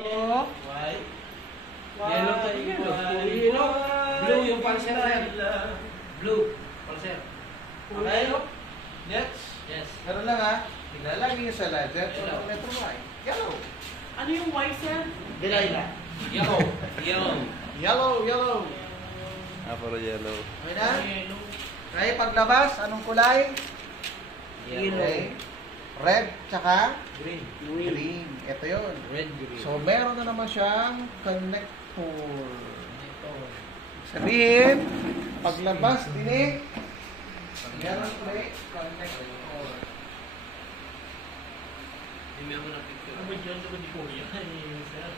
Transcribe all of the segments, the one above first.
White. Yellow to yellow. Blue yung pulser, sir. Blue. Pulser. Okay? Yes. Yes. Pero lang ha, ilalagay nyo sa ladder. Letter Y. Yellow. Ano yung white, sir? Delilah. Yellow. Yellow. Yellow, yellow. Puro yellow. Okay na? Okay, paglabas, anong kulay? Yellow. Okay. Red, tsaka Green. green. Ito yun. Red, green. So, meron na naman siyang connector. Sabihin, paglabas, dinig, meron ulit connector. Hindi mo na picture. Ano ba dyan? Ano ba di kuya? Sir.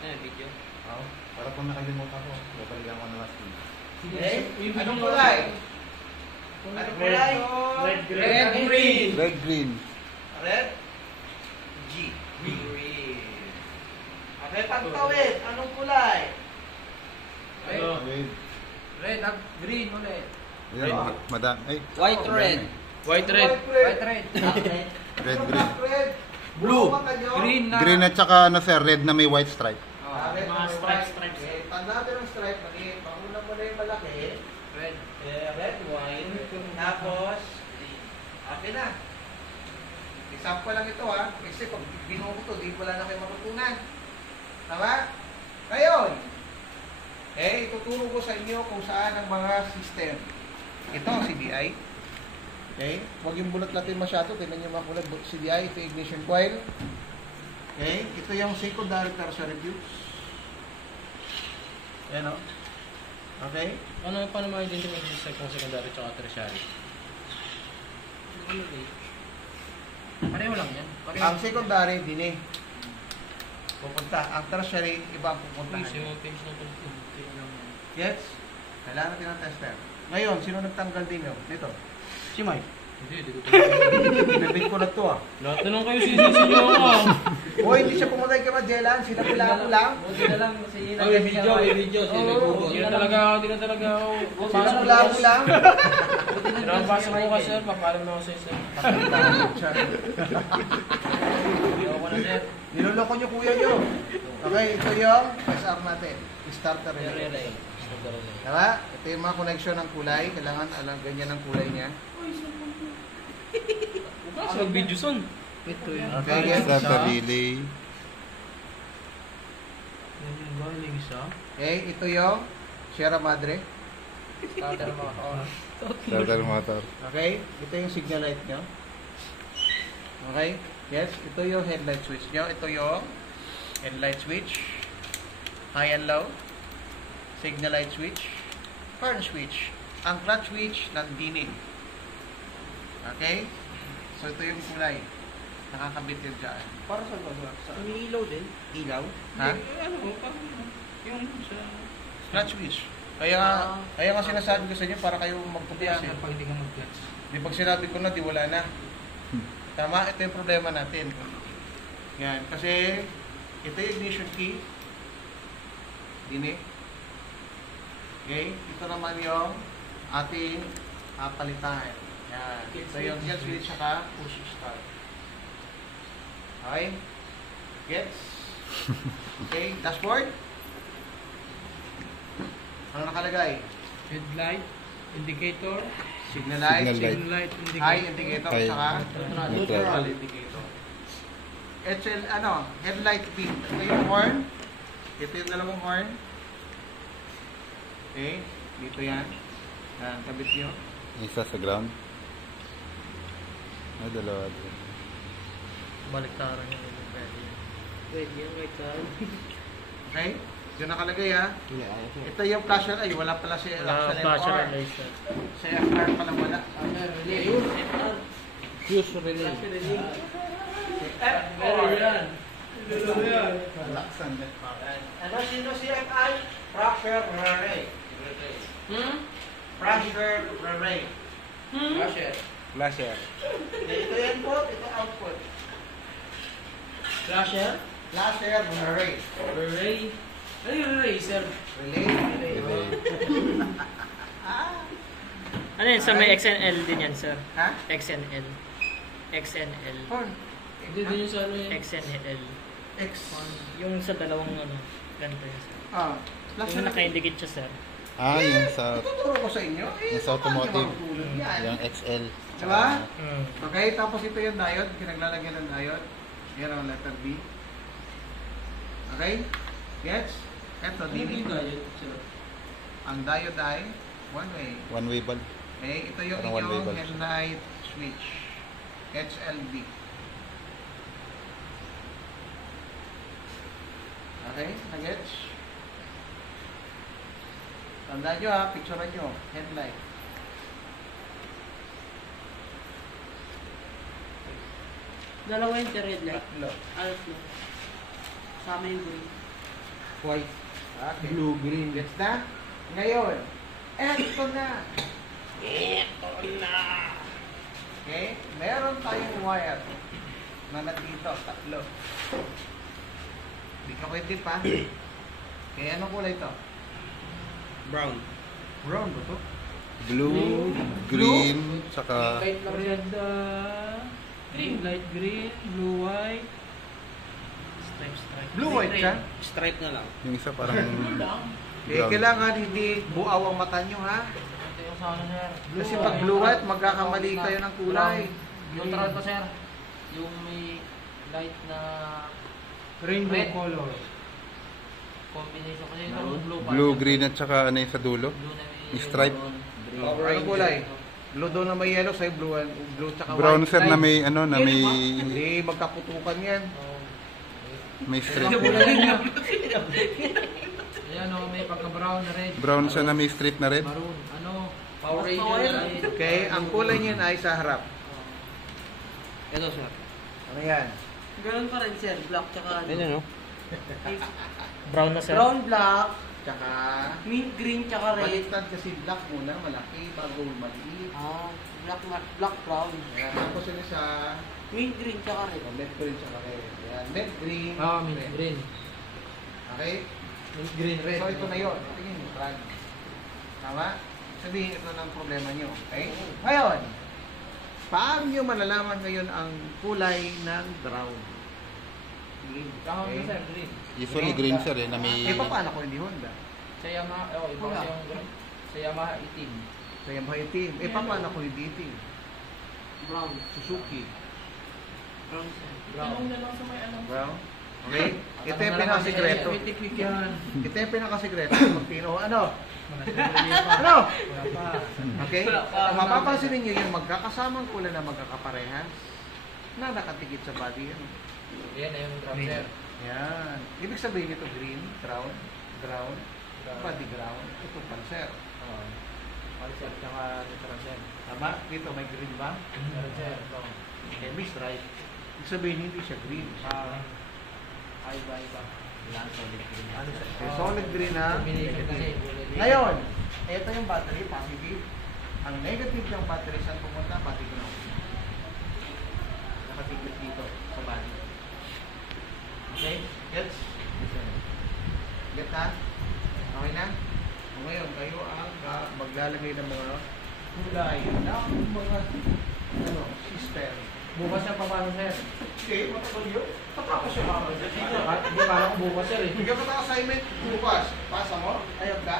Video. Oh, para kung nakalimutan ko, babalikan ko na last week. Okay? Anong kulay? Anong kulay? Red, green. Red, green. Red, green. Red? G. Green. Okay, pagtawid. Anong kulay? Ano? Red. Red, green ulit. Ayan, madam. Ay. White, red. White, red. White, red. Red, Anong green. red? Blue. Mata nyo? Green na. Green at saka ano sir, red na may white stripe. Red Mga na may stripes, white. stripes. Okay, tanda natin ang stripe. Panguna mo na yung malaki. Red. Red, white. Tapos, okay na. Example lang ito ha. Kasi pag binuo ko ito, di wala na kayo matutunan. Tama? Ngayon, ituturo ko sa inyo kung saan ang mga system. Ito ang CDI. Okay? Huwag yung bulat natin masyado. Tignan nyo mga kulay. CDI, ito yung ignition coil. Okay? Ito yung secondary tertiary fuse. Ayan o. Okay? Paano ma-identify kung secondary at tertiary? Pareho lang yan. Ang secondary, dini. Pupunta. Ang tertiary, iba ang pupuntahan. Yes? Kailangan natin ng tester. Ngayon, sino nagtanggal din yun? Dito. Si Mike. Hindi ko Bibig ko na to ah. Natanong kayo sisisi nyo ako. O, hindi siya pumatay kay Magellan. Sinabilaan ko lang. Buti na lang si Ina. May video. Hindi na talaga ako. Sinabilaan ko lang. Pinapasa ko ka, sir. Papalam na ako sa'yo, sir. Ayoko na, sir. Niloloko niyo kuya niyo. Okay, ito yung SR natin. Starter relay. Tama? Ito yung mga connection ng kulay. Kailangan alam ganyan ang kulay niya. Bukas, mag-video son. Ito yun. Okay, yes. Starter relay. Okay, ito yung Sierra Madre. Starter motor. Starter motor. Okay, ito yung signal light nyo. Okay, yes, ito yung headlight switch nyo. Ito yung headlight switch. High and low. Signal light switch. Horn switch. Ang clutch switch ng dinig. Okay? So, ito yung kulay. Nakakabit yun dyan. Para saan ba? Umiilaw din. Ilaw. Ha? Yung sa... Clutch switch. Kaya nga sinasabi ko sa inyo para kayo magpupusin. pag hindi ka mag-clutch. Di pag sinabi ko na, di wala na. Tama? Ito yung problema natin. Yan. Kasi, ito yung ignition key. Dinig. Okay? Ito naman yung ating palitan. Yan. Ito yung kill switch saka push start. Okay? Gets? Okay? Dashboard? Ano nakalagay? Headlight, indicator, Signal light, Signal light. high indicator, High. saka Neutral. neutral indicator. Headlight beam. Ito yung horn. Ito yung dalawang horn. Okay, dito yan. Yan, kabit nyo. Isa sa ground. Ay, dalawa din. baliktaran yung Wait, yung right side. Okay? Yung nakalagay ha. Ito yung flasher. Ay, wala pala si Wala flasher and laser. Sa FR pala wala. Fuse relay. FR. yan. Laksan. Ano sino si FI? Pressure relay. Pressure relay. Flasher. Flasher. Ito input, ito output. Flasher? Flasher relay. Relay. Ano yung relay, sir? Relay. Relay. Ano yan? Sa may XNL din yan, sir. Ha? XNL. XNL. Horn. Hindi din yung sa ano yun. XNL. X. Yung sa dalawang ano, ganito yun, sir. Flash Yung na naka-indicate siya, sir. Yung sa Tuturo ko sa inyo. yung sa automotive. Yan. Yung XL. Diba? Mm. Okay, tapos ito yung diode, pinaglalagyan ng diode. Yan ang letter B. Okay? Gets? Ito, Hindi DB. diet, sir. Ang diode ay one way. One way bulb. Okay, ito yung Parang one-way inyong bulb. headlight switch. HLB. Okay, nagets? Tandaan nyo ha, picturean nyo. Headlight. Dalawa yung red light. Tatlo. Tatlo. Sama yung green. White. Okay. Blue, green. Gets na? Ngayon, eto na. Okay? Meron tayong wire na nandito, tatlo. Hindi ka pwede pa. Okay, anong kulay ito? Brown. Brown ba ito? Blue, green, saka Light lang red. Green, light green, blue, white. Stripe. Blue white siya? Stripe na lang. yung isa parang Eh, kailangan hindi buaw ang mata nyo ha. Ito yung sa ano, sir. Kasi pag blue white, magkakamali kayo ng kulay. Neutral pa, sir. Yung may light na Rainbow Red. color. combination. Kasi ito, blue pa. blue, green at saka ano yung sa dulo. Blue na may Yung stripe. green. Anong kulay? Blue doon na may yellow, sa'yo blue, blue tsaka Brown white. sir na may ano na may Hindi, magkaputukan yan. Oh. may strip. Ayan o, may pagka-brown na red. Brown siya na may strip na red. Maroon. Ano? Power Mas Ranger power. light. Okay, ang kulay niyan ay sa harap. Ito, sir. Ano yan? Ganun pa rin, sir. Black tsaka ano. Ayan o. Brown na, sir. Brown, black, Tsaka, mint, green, tsaka red. baliktad kasi black muna, malaki, bago maliit. Black, brown. Ayan, tapos yun sa Mint, green, tsaka red. net green tsaka red. Ayan, net green. Mint red. green. Okay? Mint green, red. So ito na yun. Tingin mo, Brad. Tama? Sabihin ito ng problema nyo. Okay? Ngayon, paano nyo malalaman ngayon ang kulay ng brown? Green. Tama Okay? mo, sir. Green. Usually green sir na may Eh, paano ko hindi Honda? Sa Yamaha, iba Wala. kasi yung green. Sa Yamaha, itim. Sa Yamaha itim. Eh, paano ko hindi itim? Brown. Suzuki. Brown, sir. Brown. Brown? Okay? Ito yung pinakasikreto. Quick yan. Ito yung pinakasikreto. Magpino, ano? Ano? Wala pa. Okay? Mapapansin ninyo yung magkakasamang kulay na magkakaparehas na nakatikit sa body. Ano? Yan na yung drum, sir. Yan. Ibig sabihin ito green, brown, body brown. Ito panser. Oo. Pulsar, tsaka neutral, sir. Tama? Dito may green ba? Meron, sir. Ito. Eh, may stripe. Ibig sabihin hindi siya green. Iba. Ilan solid green. Ano siya? Okay, solid green na. Combination kasi. Ngayon, ito yung battery, positive. Ang negative ng battery, saan pumunta? Pati ground. Nakatikit dito sa body. Okay? Gets? Get na? Okay na? O ngayon, kayo ang maglalagay ng mga kulay ng mga system. Bukas na pa paano, sir? Okay, matagal yun. Patapos yung mga Hindi pa lang bukas, sir eh. Bigyan ko ng assignment bukas. Pasa mo? Ayog ka?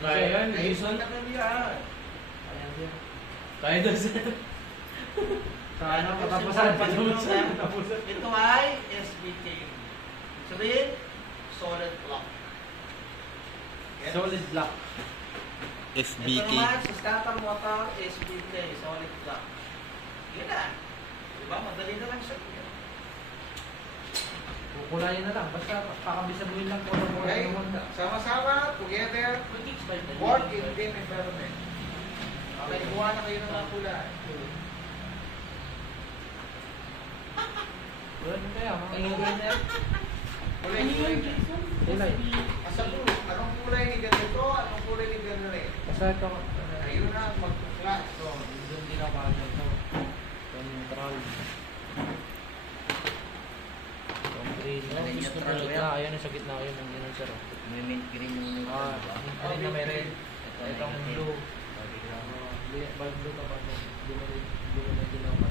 Kaya yan, Ayun Jason. na kami yan. Kaya doon, sir. Sana katapusan pa doon, sir. Ito ay SBK. Sabihin, solid block. Yes? Solid black. SBK. Ito naman, sa starter motor, SBK, solid block. Yan na. Diba? Madali na lang siya. Kukulayan na lang. Basta pakabisabuhin lang po ng mga Okay? Honda. Sama-sama, together, work in team environment. Okay, kuha na kayo ng mga kulay. Wala din kaya, mga inuwi na yan. Kulay, Ano kulay. yun, Jason? Kulay. Asa po, anong kulay ni ganito, anong kulay ni ganito? Basta ito. Ayun na, mag-class. So, doon din ako ano ito. Neutral. Itong green. Yung gusto na gitna. Ayan yung sa gitna. Ayun ang ganun, sir. Mint green yung Green na may red. Itong blue. Blue ka pa. Blue na din ako.